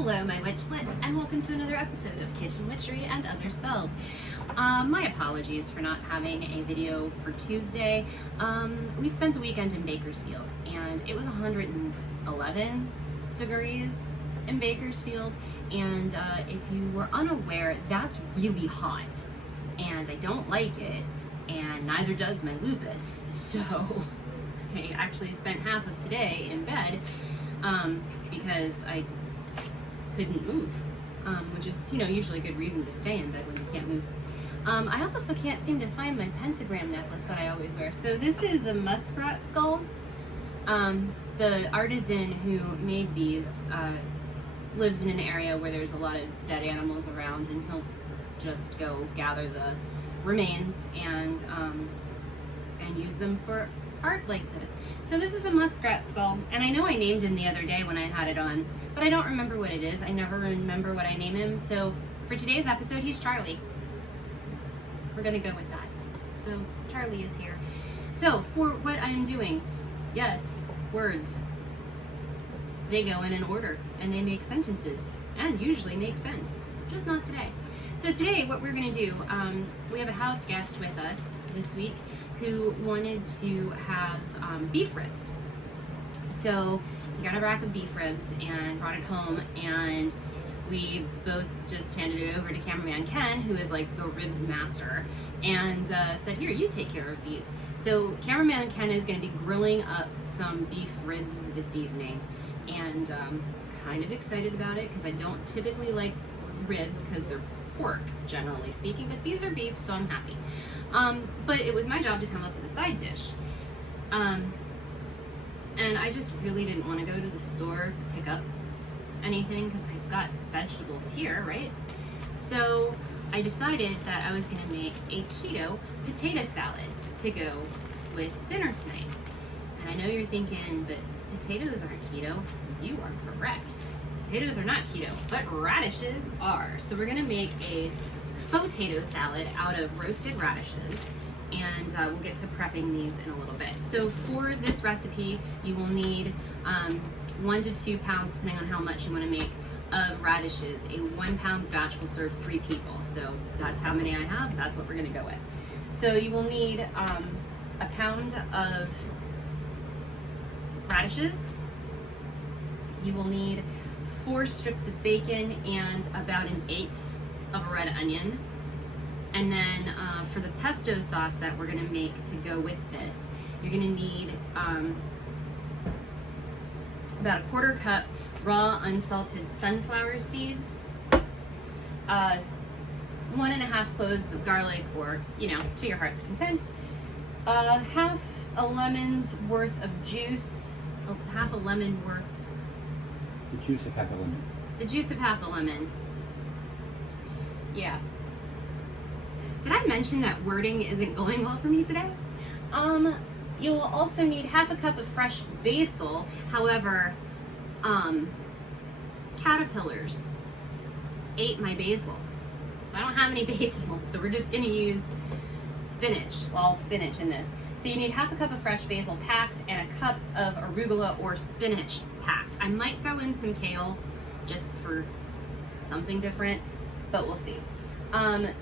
Hello, my witchlets, and welcome to another episode of Kitchen Witchery and Other Spells. My apologies for not having a video for Tuesday. We spent the weekend in Bakersfield, and it was 111 degrees in Bakersfield, and if you were unaware, that's really hot, and I don't like it, and neither does my lupus, so I actually spent half of today in bed because I couldn't move, which is, usually a good reason to stay in bed when you can't move. I also can't seem to find my pentagram necklace that I always wear. So this is a muskrat skull. The artisan who made these lives in an area where there's a lot of dead animals around, and he'll just go gather the remains and use them for art like this. So this is a muskrat skull, and I know I named him the other day when I had it on, but I don't remember what it is. I never remember what I name him. So for today's episode, he's Charlie. We're gonna go with that. So Charlie is here. So for what I'm doing, yes, words. They go in an order and they make sentences and usually make sense, just not today. So today what we're gonna do, we have a house guest with us this week who wanted to have beef ribs. So he got a rack of beef ribs and brought it home, and we both just handed it over to cameraman Ken, who is like the ribs master, and said, here, you take care of these. So cameraman Ken is going to be grilling up some beef ribs this evening, and kind of excited about it because I don't typically like ribs because they're pork, generally speaking, but these are beef, so I'm happy. But it was my job to come up with a side dish. And I just really didn't want to go to the store to pick up anything because I've got vegetables here, right? So I decided that I was going to make a keto potato salad to go with dinner tonight. And I know you're thinking, but potatoes aren't keto. You are correct. Potatoes are not keto, but radishes are. So we're going to make a Fauxtato salad out of roasted radishes, and we'll get to prepping these in a little bit. So for this recipe, you will need 1 to 2 pounds, depending on how much you want to make, of radishes. A 1 pound batch will serve 3 people. So that's how many I have. That's what we're going to go with. So you will need a pound of radishes. You will need 4 strips of bacon and about 1/8 of a red onion. And then for the pesto sauce that we're going to make to go with this, you're going to need about 1/4 cup raw unsalted sunflower seeds, 1.5 cloves of garlic, or to your heart's content, half a lemon's worth of juice, half a lemon worth. The juice of half a lemon. The juice of half a lemon. Yeah. Did I mention that wording isn't going well for me today? You will also need half a cup of fresh basil. However, caterpillars ate my basil. So I don't have any basil, so we're just gonna use spinach, all spinach in this. So you need half a cup of fresh basil packed and a cup of arugula or spinach packed. I might throw in some kale just for something different, but we'll see.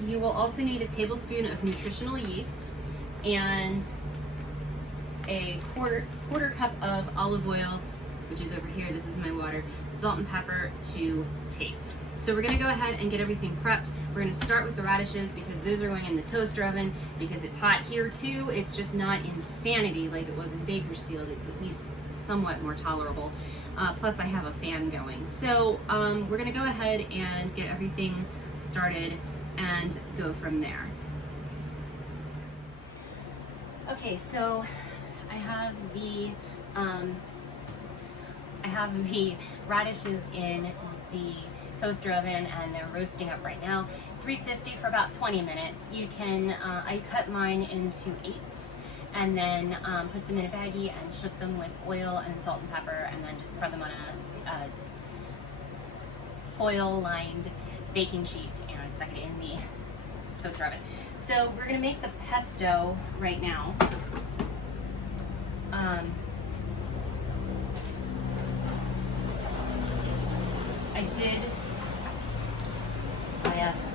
You will also need a tablespoon of nutritional yeast and a quarter cup of olive oil, which is over here. This is my water. Salt and pepper to taste. So we're gonna go ahead and get everything prepped. We're gonna start with the radishes because those are going in the toaster oven because it's hot here too. It's just not insanity like it was in Bakersfield. It's at least somewhat more tolerable. Plus I have a fan going. So we're gonna go ahead and get everything started and go from there. Okay, so I have the radishes in the toaster oven, and they're roasting up right now. 350 for about 20 minutes. You can, I cut mine into 8ths and then put them in a baggie and ship them with oil and salt and pepper, and then just spread them on a foil-lined baking sheet and stuck it in the toaster oven. So we're gonna make the pesto right now. I did Jess.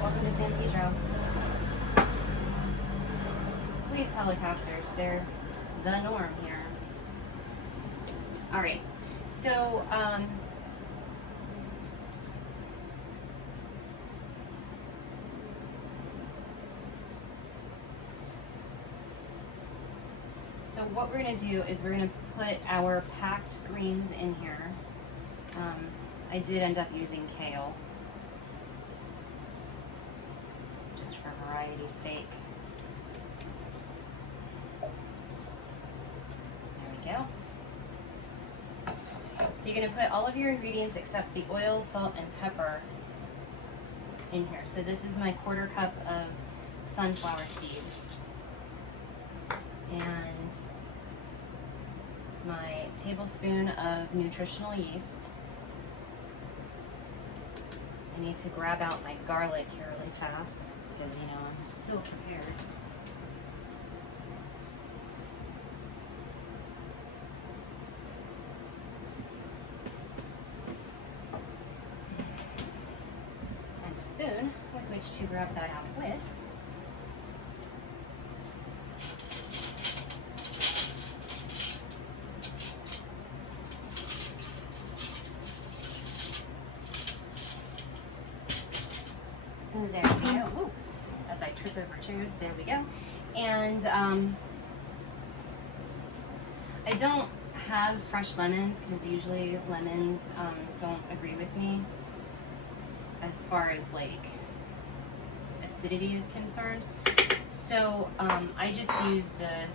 Welcome to San Pedro. Police helicopters, they're the norm here. All right, so what we're gonna do is we're gonna put our packed greens in here. I did end up using kale, just for variety's sake. There we go. So you're gonna put all of your ingredients except the oil, salt, and pepper in here. So this is my 1/4 cup of sunflower seeds. And my tablespoon of nutritional yeast. I need to grab out my garlic here really fast because, you know, I'm so prepared. And a spoon with which to grab that out with. And there we go. Ooh, as I trip over chairs, there we go. And I don't have fresh lemons because usually lemons don't agree with me as far as like acidity is concerned. So I just use the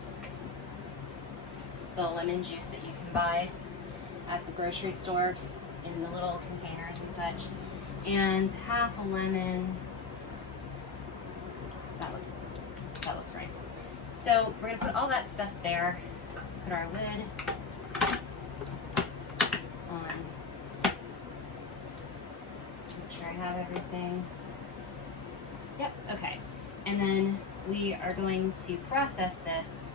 lemon juice that you can buy at the grocery store in the little containers and such. And half a lemon. That looks right. So we're gonna put all that stuff there. Put our lid on. Make sure I have everything. Yep, okay. And then we are going to process this.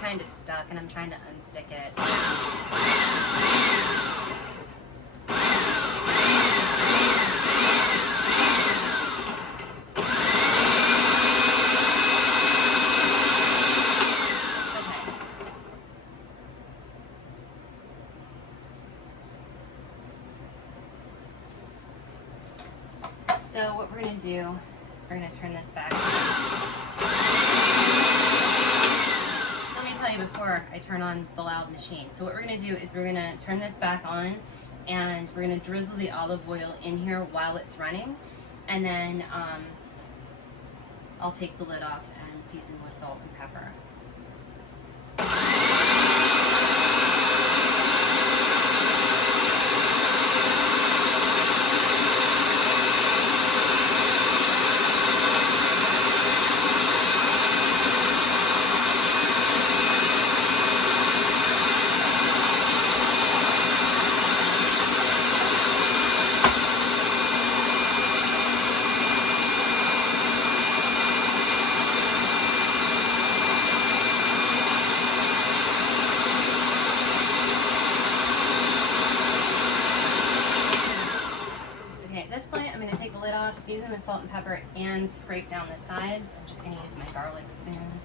Kind of stuck and I'm trying to unstick it. Okay. So what we're going to do is we're going to turn this back. Tell you before I turn on the loud machine. So what we're going to do is we're going to turn this back on and we're going to drizzle the olive oil in here while it's running, and then I'll take the lid off and season with salt and pepper. I'm going to take the lid off, season with salt and pepper, and scrape down the sides. I'm just going to use my garlic spoon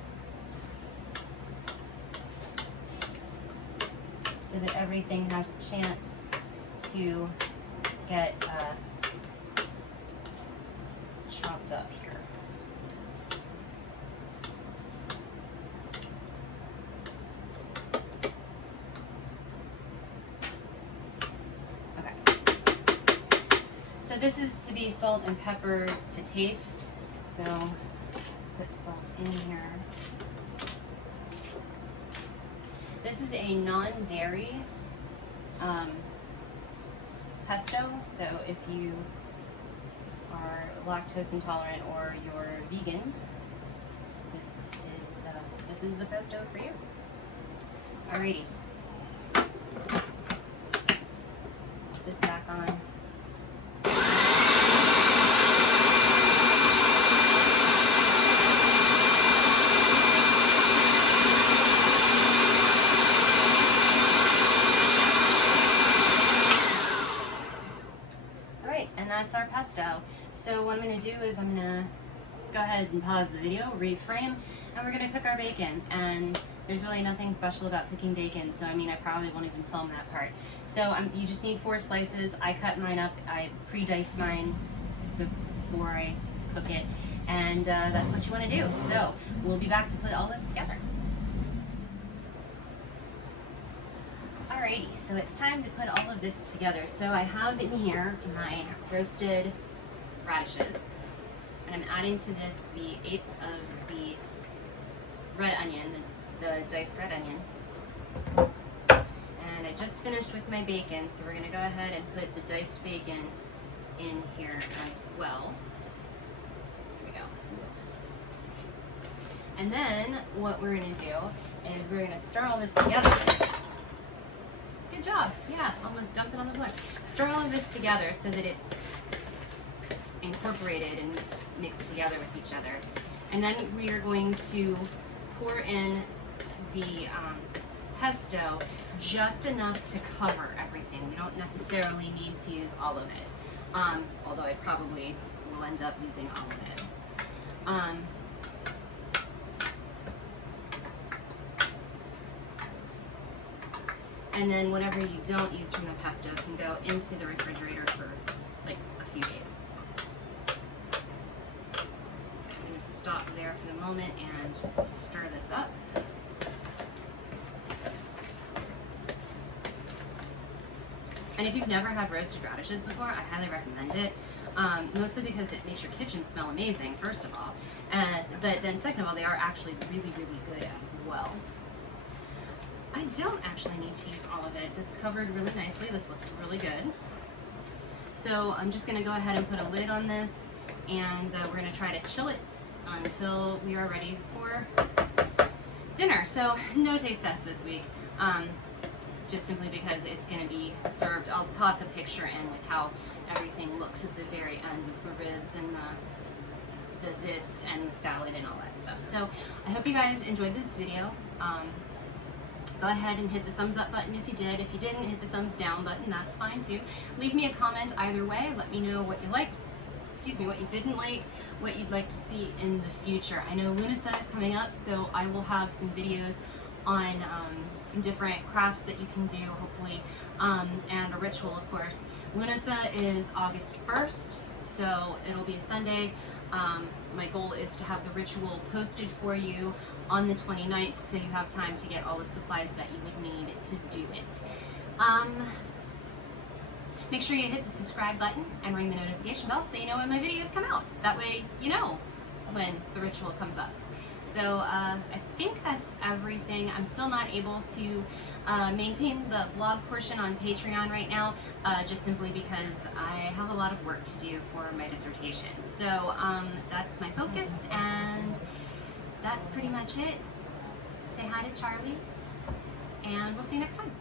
so that everything has a chance to get chopped up here. So this is to be salt and pepper to taste. So put salt in here. This is a non-dairy pesto. So if you are lactose intolerant or you're vegan, this is the pesto for you. Alrighty. Put this back on. Alright, and that's our pesto. So what I'm going to do is I'm going to go ahead and pause the video, reframe, and we're going to cook our bacon. And there's really nothing special about cooking bacon, so I mean I probably won't even film that part. So you just need 4 slices. I cut mine up. I pre-dice mine before I cook it, and that's what you want to do. So we'll be back to put all this together. Alrighty, so it's time to put all of this together. So I have in here my roasted radishes, and I'm adding to this the 1/8 of the red onion, the diced red onion. And I just finished with my bacon, so we're going to go ahead and put the diced bacon in here as well. There we go. And then what we're going to do is we're going to stir all this together. Good job. Yeah, almost dumped it on the floor. Stir all of this together so that it's incorporated and mixed together with each other. And then we are going to pour in the pesto just enough to cover everything. We don't necessarily need to use all of it, although I probably will end up using all of it. And then whatever you don't use from the pesto can go into the refrigerator for like a few days. Okay, I'm going to stop there for the moment and stir this up. And if you've never had roasted radishes before, I highly recommend it. Mostly because it makes your kitchen smell amazing, first of all. But then second of all, they are actually really, really good as well. I don't actually need to use all of it. This covered really nicely. This looks really good. So I'm just going to go ahead and put a lid on this, and we're going to try to chill it until we are ready for dinner. So no taste test this week, just simply because it's going to be served. I'll toss a picture in with how everything looks at the very end with the ribs and the this and the salad and all that stuff. So I hope you guys enjoyed this video. Go ahead and hit the thumbs up button if you did. If you didn't, hit the thumbs down button. That's fine too. Leave me a comment either way. Let me know what you liked, what you didn't like, what you'd like to see in the future. I know Lunasa is coming up, so I will have some videos on some different crafts that you can do, hopefully, and a ritual, of course. Lunasa is August 1st, so it'll be a Sunday. My goal is to have the ritual posted for you on the 29th, so you have time to get all the supplies that you would need to do it. Make sure you hit the subscribe button and ring the notification bell so you know when my videos come out. That way you know when the ritual comes up. So I think that's everything. I'm still not able to maintain the blog portion on Patreon right now, just simply because I have a lot of work to do for my dissertation. So that's my focus, and that's pretty much it. Say hi to Charlie, and we'll see you next time.